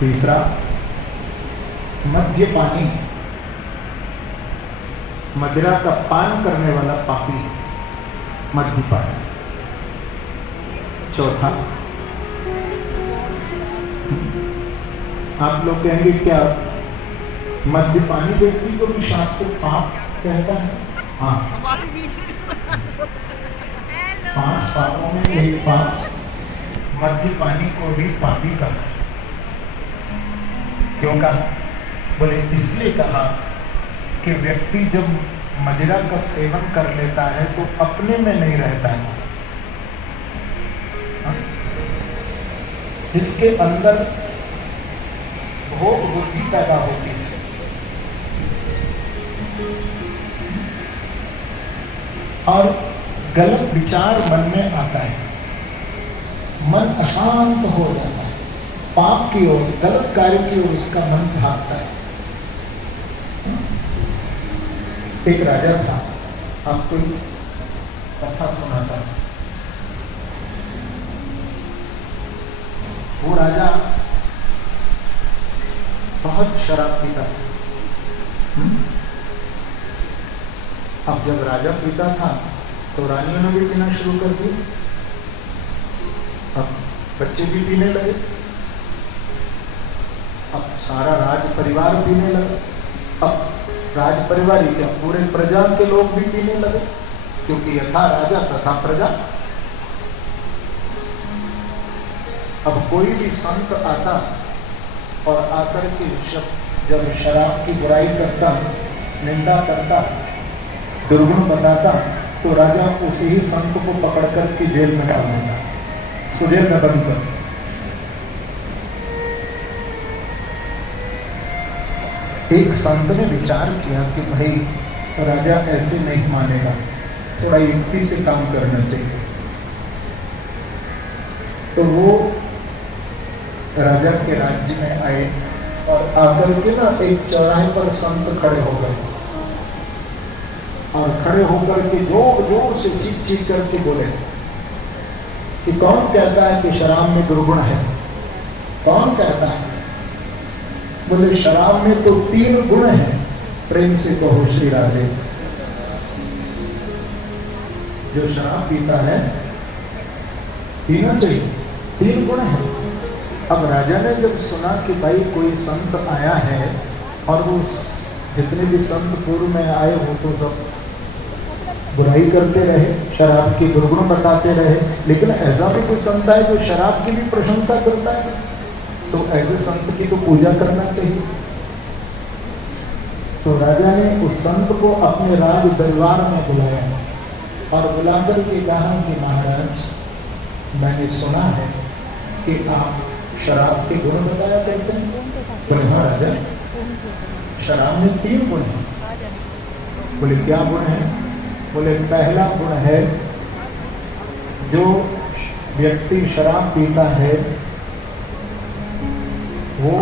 तीसरा, मद्यपानी, मदिरा का पान करने वाला पापी, मद्यपान। चौथा, आप लोग कहेंगे क्या मद्यपानी व्यक्ति को भी शास्त्र पाप कहता है? हाँ, 5 पापों में एक पाप मद्यपानी को भी पापी कहा। क्यों कहा? बोले इसलिए कहा कि व्यक्ति जब मदिरा का सेवन कर लेता है तो अपने में नहीं रहता है, इसके अंदर भोग बुद्धि पैदा होती है। और गलत विचार मन में आता है, मन अशांत हो जाता है, पाप की ओर, गलत कार्य की ओर उसका मन भागता है। एक राजा था, आपको कथा सुनाता। वो राजा बहुत शराब पीता था। अब जब राजा पीता था तो रानियों ने भी पीना शुरू कर दी। अब बच्चे भी पीने लगे, अब सारा राज परिवार पीने लगा। अब राज परिवार ही क्या, पूरे प्रजा के लोग भी पीने लगे, क्योंकि यथा राजा तथा प्रजा। अब कोई भी संत आता और आकर के जब शराब की बुराई करता, निंदा करता, दुर्गुण बताता, तो राजा उसी ही संत को पकड़ कर के जेल में डाल देता, जेल में बंद कर। एक संत ने विचार किया कि भाई राजा ऐसे नहीं मानेगा, थोड़ा युक्ति से काम करना चाहिए। तो वो राजा के राज्य में आए और आकर के ना एक चौराहे पर संत खड़े हो गए और खड़े होकर के जोर जोर से चीख चीख करके बोले कि कौन कहता है कि शराब में दुर्गुण है? कौन कहता है? बोले शराब में तो 3 गुण है, प्रेम से कहो श्री राधे। जो शराब पीता है पीना चाहिए, 3 गुण है। अब राजा ने जब सुना कि भाई कोई संत आया है, और वो जितने भी संत पूर्व में आए वो तो सब बुराई करते रहे, शराब की दुर्गुण बताते रहे, लेकिन ऐसा भी कोई संत है जो शराब की भी प्रशंसा करता है, तो ऐसे संत की तो पूजा करना चाहिए। तो राजा ने उस संत को अपने राज दरबार में बुलाया और बुलाकर के कहा कि महाराज, मैंने सुना है कि आप शराब के गुण बताया करते हैं। बोले हाँ राजा, शराब में 3 गुण है। बोले क्या गुण है? बोले पहला गुण है, जो व्यक्ति शराब पीता है वो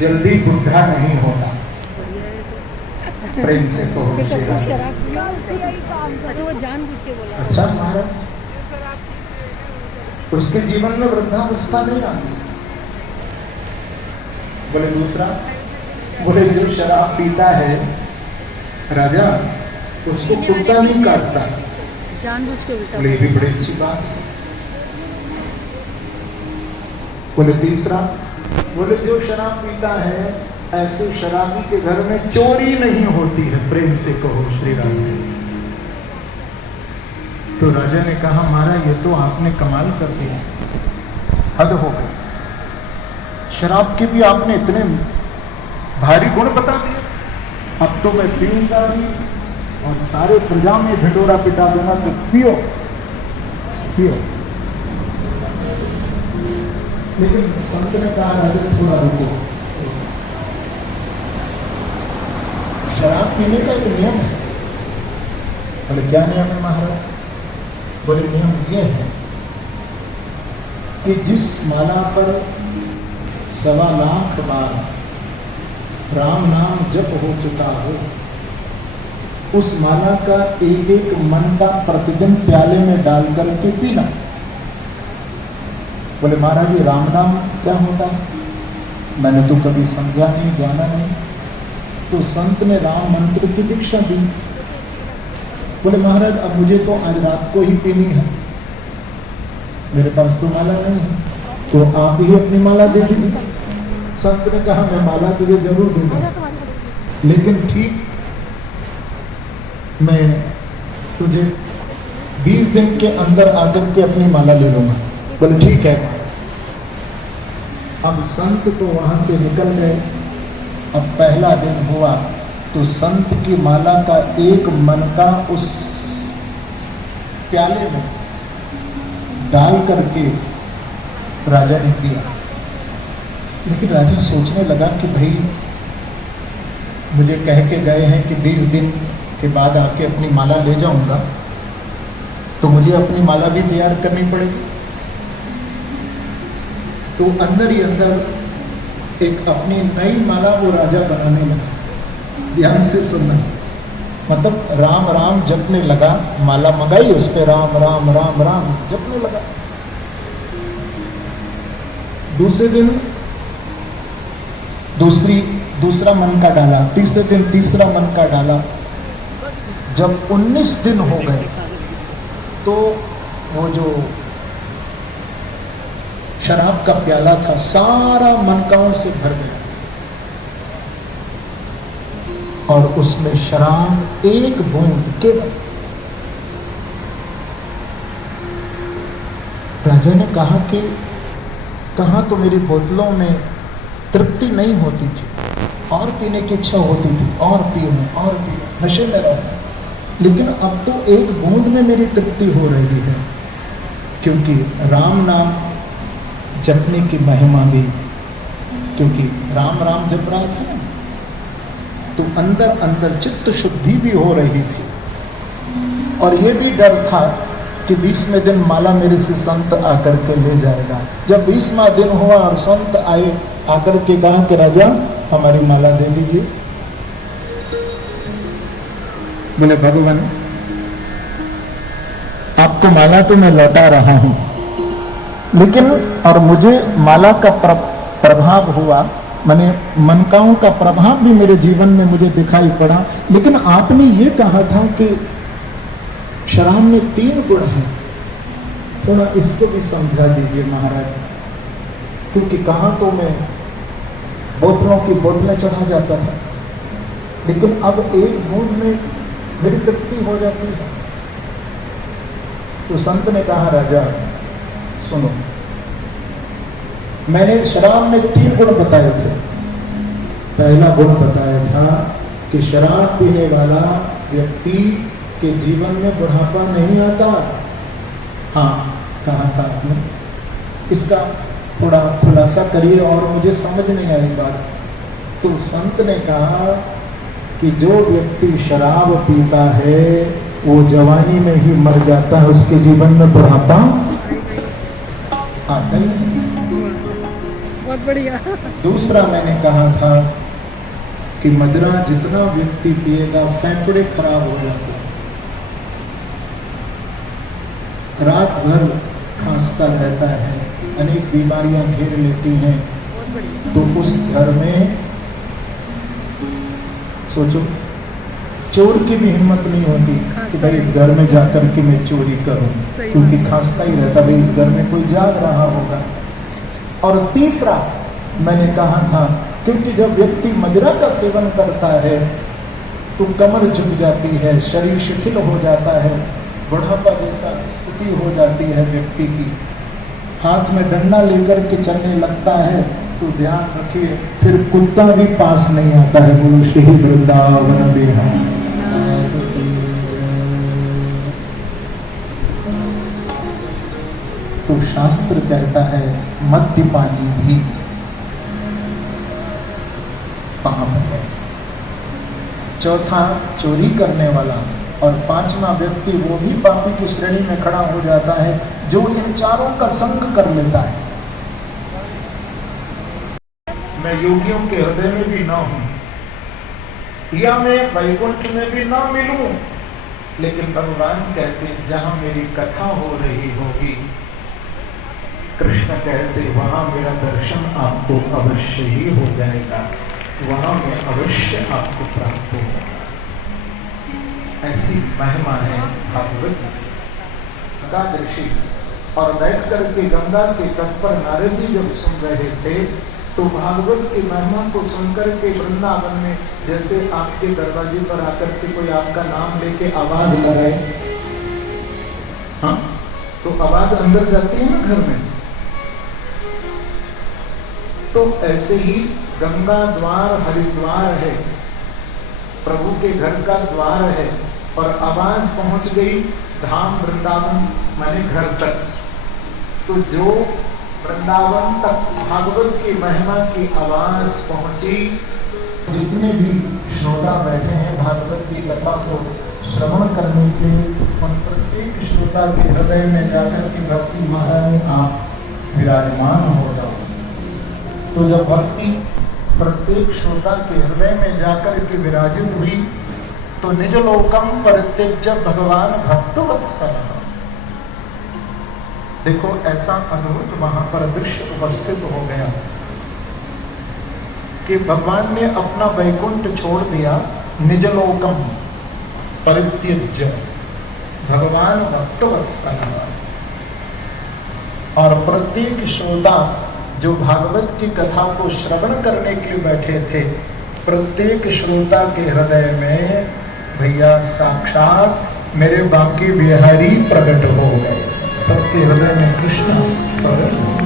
जल्दी बुढ़ा नहीं होता। प्रेम से तो अच्छा महाराज, उसके जीवन में वृद्धावस्था नहीं आती। बोले दूसरा, बोले जो शराब पीता है राजा, उसको कुत्ता नहीं काटता, जानबूझ के उल्टा। बोले भी बड़ी अच्छी बात। बोले तीसरा, बोले जो शराब पीता है ऐसे शराबी के घर में चोरी नहीं होती है। प्रेम से कहो श्री राम। तो राजा ने कहा महाराज ये तो आपने कमाल कर दिया, हद हो गई। शराब के भी आपने इतने भारी गुण बता दिए, अब तो मैं पीऊंगा भी और सारे प्रजा में ढिंडोरा पिटा दूंगा, तो पियो पियो। लेकिन संत ने कहा राजा थोड़ा रुको, शराब पीने का एक नियम है। बोले क्या नियम है महाराज? बोले नियम ये है कि जिस माला पर 1.25 लाख बार राम नाम जप हो चुका हो, उस माला का एक मन का प्रतिदिन प्याले में डाल करके पीना। बोले महाराज ये राम नाम क्या होता है? मैंने तो कभी समझा नहीं, जाना नहीं। तो संत ने राम मंत्र की दीक्षा दी। बोले महाराज अब मुझे तो आज रात को ही पीनी है, मेरे पास तो माला नहीं है, तो आप ही अपनी माला दे दीजिए। संत ने कहा मैं माला तुझे जरूर दूंगा, लेकिन ठीक मैं तुझे 20 दिन के अंदर आकर के अपनी माला ले लूंगा। बोले ठीक है। अब संत तो वहां से निकल गए। अब पहला दिन हुआ तो संत की माला का एक मनका उस प्याले में डाल करके राजा ने पिया। लेकिन राजा सोचने लगा कि भाई मुझे कह के गए हैं कि 20 दिन के बाद आके अपनी माला ले जाऊंगा, तो मुझे अपनी माला भी तैयार करनी पड़ेगी। तो अंदर ही अंदर एक अपनी नई माला वो राजा बनाने लगा। ध्यान से सुनना, मतलब राम राम जपने लगा, माला मंगाई उस पे राम राम राम राम जपने लगा। दूसरे दिन दूसरा मन का डाला, तीसरे दिन तीसरा मन का डाला। जब 19 दिन हो गए तो वो जो शराब का प्याला था सारा मनकाओं से भर गया और उसमें शराब एक बूंद केवल। राजा ने कहा कि कहाँ तो मेरी बोतलों में तृप्ति नहीं होती थी, और पीने की इच्छा होती थी, और पीऊं, नशे में रहूं, लेकिन अब तो एक बूंद में मेरी तृप्ति हो रही है। क्योंकि राम नाम जपने की महिमा भी, क्योंकि राम राम जप रहा था तो अंदर अंदर चित्त शुद्धि भी हो रही थी। और ये भी डर था कि 20वें दिन माला मेरे से संत आकर के ले जाएगा। जब 20वां दिन हुआ और संत आए, आकर के कहा कि राजा हमारी माला दे दीजिए। बोले भगवान आपको माला तो मैं लौटा रहा हूं, लेकिन और मुझे माला का प्रभाव हुआ, मैंने मनकाओं का प्रभाव भी मेरे जीवन में मुझे दिखाई पड़ा। लेकिन आपने ये कहा था कि शराब में 3 गुण हैं, थोड़ा इसको भी समझा दीजिए महाराज। क्योंकि कहाँ तो मैं बोतलों की बोतलें चढ़ा जाता था, लेकिन अब एक बूंद में मेरी तृप्ति हो जाती है। तो संत ने कहा राजा सुनो, मैंने शराब में 3 गुण बताए थे। पहला गुण बताया था कि शराब पीने वाला व्यक्ति के जीवन में बुढ़ापा नहीं आता। हाँ कहा था आपने, इसका थोड़ा खुलासा करिए और मुझे समझ नहीं आई बात। तो संत ने कहा कि जो व्यक्ति शराब पीता है वो जवानी में ही मर जाता है, उसके जीवन में बुढ़ापा आता ही नहीं। बहुत बढ़िया। दूसरा मैंने कहा था कि मदिरा जितना व्यक्ति पिएगा फेफड़े खराब हो जाते हैं, रात भर खांसता रहता है, अनेक बीमारियां घेर लेती हैं। तो उस घर में सोचो चोर की भी हिम्मत नहीं होती कि भाई इस घर में जाकर के मैं चोरी करूं, क्योंकि खांसता ही रहता, भाई इस घर में कोई जाग रहा होगा। और तीसरा मैंने कहा था क्योंकि जब व्यक्ति मदिरा का सेवन करता है तो कमर झुक जाती है, शरीर शिथिल हो जाता है, बुढ़ापा जैसा स्थिति हो जाती है व्यक्ति की, हाथ में डंडा लेकर के चलने लगता है। तो ध्यान रखिए फिर कुत्ता भी पास नहीं आता है। बोलो श्री वृंदावन बिहार। तो शास्त्र कहता है मद्यपानी भी पाप है। चौथा चोरी करने वाला, और 5वां व्यक्ति वो भी पापी की श्रेणी में खड़ा हो जाता है जो इन चारों का संग कर लेता है। मैं योगियों के हृदय में भी ना हूं या मैं वैकुंठ में भी ना मिलूं, लेकिन भगवान कहते हैं जहां मेरी कथा हो रही होगी कृष्ण कहते वहां मेरा दर्शन आपको अवश्य ही हो जाएगा, वहां मैं अवश्य आपको प्राप्त होगा। ऐसी महिमा है भागवत का ऋषि। और बैठ करके गंगा के तट पर नारद जी जब सुन रहे थे तो भागवत की महिमा को सुनकर के वृंदावन में जैसे आपके दरवाजे पर आकर के कोई आपका नाम लेके आवाज लगाए, हाँ, तो आवाज अंदर जाती है ना घर में। तो ऐसे ही गंगा द्वार हरिद्वार है, प्रभु के घर का द्वार है, और आवाज पहुंच गई धाम वृंदावन माने घर तक। तो जो वृंदावन तक भागवत की महिमा की आवाज पहुंची, जितने भी श्रोता बैठे हैं भागवत की कथा को श्रवण करने के, उन प्रत्येक श्रोता के हृदय में जाकर के भक्ति महारानी आप विराजमान हो जाओ। तो जब भक्ति प्रत्येक श्रोता के हृदय में जाकर के विराजित हुई तो निज लोकम परित्यज्य भगवान भक्तवत्सलः। देखो ऐसा अद्भुत वहां पर दृश्य उपस्थित हो गया कि भगवान ने अपना वैकुंठ छोड़ दिया, निज लोकम परित्यज्य भगवान भक्तवत्सलः। और प्रत्येक श्रोता जो भागवत की कथा को श्रवण करने के लिए बैठे थे, प्रत्येक श्रोता के हृदय में भैया साक्षात मेरे बांके बिहारी प्रकट हो गए, सबके हृदय में कृष्ण प्रकट हो गए।